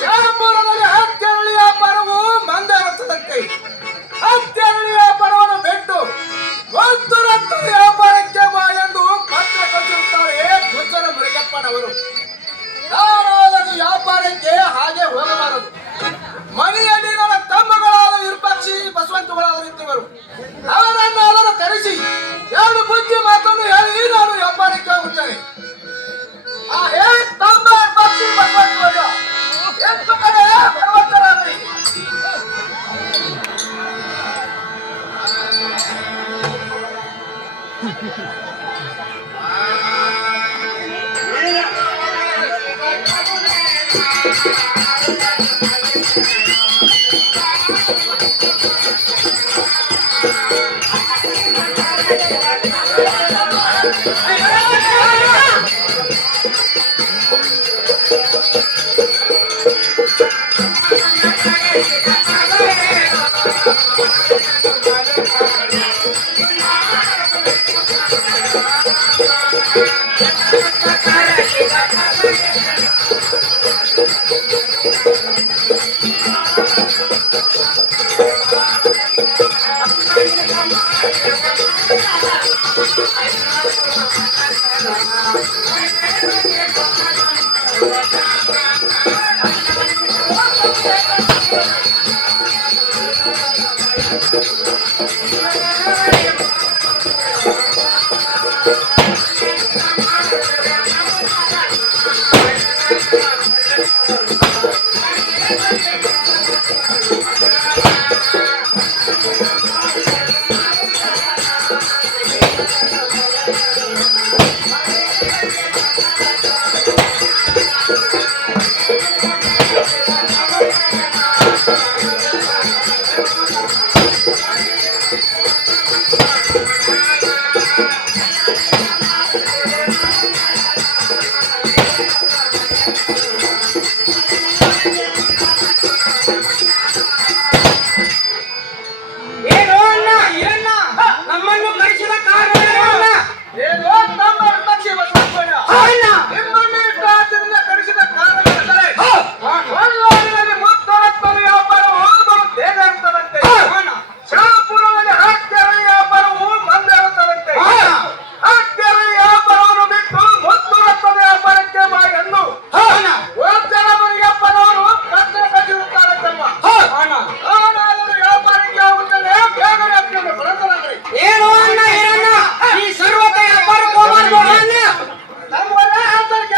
ಶಾಪುರದಲ್ಲಿ ಹತ್ತೆರಳಿ ವ್ಯಾಪಾರವು ಮಂದರತ್ತದಂತೆ. ಹತ್ತೆರಳಿ ವ್ಯಾಪಾರವನ್ನು ಬಿಟ್ಟು ಒಂದು ರತ್ತು ವ್ಯಾಪಾರಕ್ಕೆ ಬಾ ಎಂದು ಪತ್ರ ಕಳಿಸಿರುತ್ತಾರೆ ಗುಜ್ಜರ ಮುರುಗಪ್ಪನವರು. ಯಾರಾದರೂ ವ್ಯಾಪಾರಕ್ಕೆ ಹಾಗೆ ಹೋಗಬಾರದು. ಮನೆಯಲ್ಲಿ ನನ್ನ ತಮ್ಮಗಳಾದ ವಿರೂಪಾಕ್ಷಿ ಬಸವಂತಗಳಾದ ನಿಂತಿವರು. ಅವರನ್ನು ಕರೆಸಿ ಎರಡು ಬುದ್ಧಿ ಮಾತನ್ನು ಹೇಳಿ ನಾನು ವ್ಯಾಪಾರಕ್ಕೆ ಹೋಗುತ್ತೇನೆ. ಆ ಹೇ ತಮ್ಮ ವಿರೂಪಾಕ್ಷಿ ಬಸವಂತಗಳು ಎಷ್ಟು ಕಡೆ ಬರುವಂತರಾಗಲಿ.